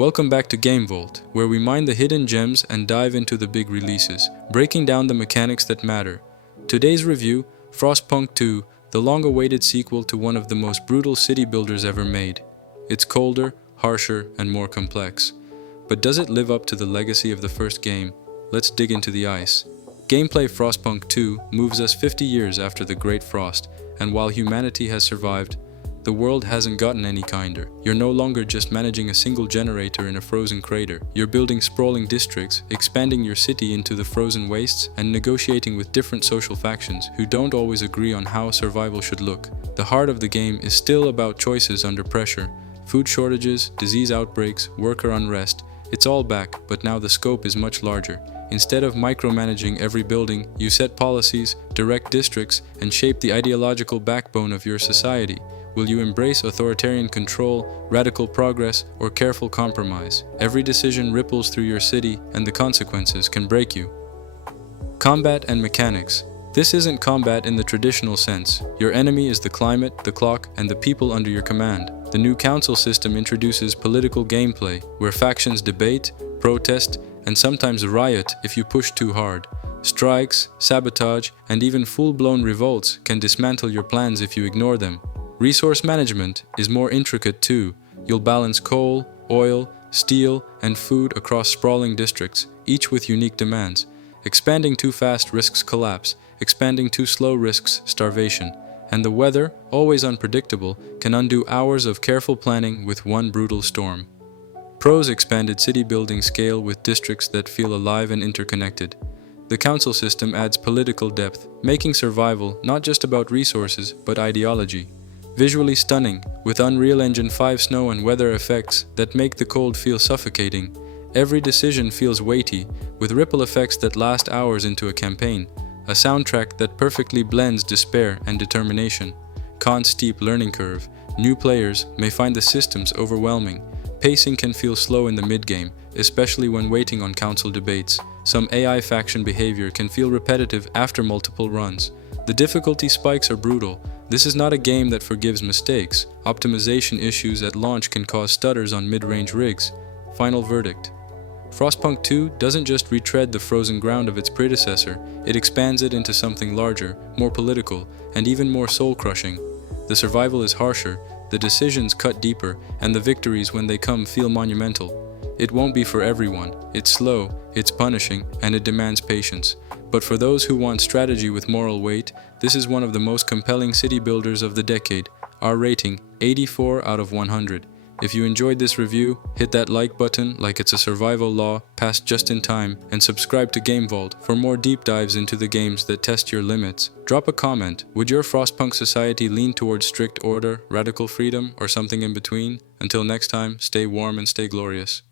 Welcome back to Game Vault, where we mine the hidden gems and dive into the big releases, breaking down the mechanics that matter. Today's review, Frostpunk 2, the long-awaited sequel to one of the most brutal city builders ever made. It's colder, harsher, and more complex. But does it live up to the legacy of the first game? Let's dig into the ice. Gameplay Frostpunk 2 moves us 50 years after the Great Frost, and while humanity has survived, the world hasn't gotten any kinder. You're no longer just managing a single generator in a frozen crater. You're building sprawling districts, expanding your city into the frozen wastes, and negotiating with different social factions who don't always agree on how survival should look. The heart of the game is still about choices under pressure. Food shortages, disease outbreaks, worker unrest. It's all back, but now the scope is much larger. Instead of micromanaging every building, you set policies, direct districts, and shape the ideological backbone of your society. Will you embrace authoritarian control, radical progress, or careful compromise? Every decision ripples through your city, and the consequences can break you. Combat and mechanics. This isn't combat in the traditional sense. Your enemy is the climate, the clock, and the people under your command. The new council system introduces political gameplay, where factions debate, protest, and sometimes riot if you push too hard. Strikes, sabotage, and even full-blown revolts can dismantle your plans if you ignore them. Resource management is more intricate too. You'll balance coal, oil, steel, and food across sprawling districts, each with unique demands. Expanding too fast risks collapse, expanding too slow risks starvation. And the weather, always unpredictable, can undo hours of careful planning with one brutal storm. Pros: expanded city building scale with districts that feel alive and interconnected. The council system adds political depth, making survival not just about resources, but ideology. Visually stunning, with Unreal Engine 5 snow and weather effects that make the cold feel suffocating. Every decision feels weighty, with ripple effects that last hours into a campaign. A soundtrack that perfectly blends despair and determination. Con: steep learning curve. New players may find the systems overwhelming. Pacing can feel slow in the mid-game, especially when waiting on council debates. Some AI faction behavior can feel repetitive after multiple runs. The difficulty spikes are brutal. This is not a game that forgives mistakes. Optimization issues at launch can cause stutters on mid-range rigs. Final verdict. Frostpunk 2 doesn't just retread the frozen ground of its predecessor, it expands it into something larger, more political, and even more soul-crushing. The survival is harsher, the decisions cut deeper, and the victories when they come feel monumental. It won't be for everyone. It's slow, it's punishing, and it demands patience. But for those who want strategy with moral weight, this is one of the most compelling city builders of the decade. Our rating, 84 out of 100. If you enjoyed this review, hit that like button like it's a survival law passed just in time, and subscribe to Game Vault for more deep dives into the games that test your limits. Drop a comment. Would your Frostpunk society lean towards strict order, radical freedom, or something in between? Until next time, stay warm and stay glorious.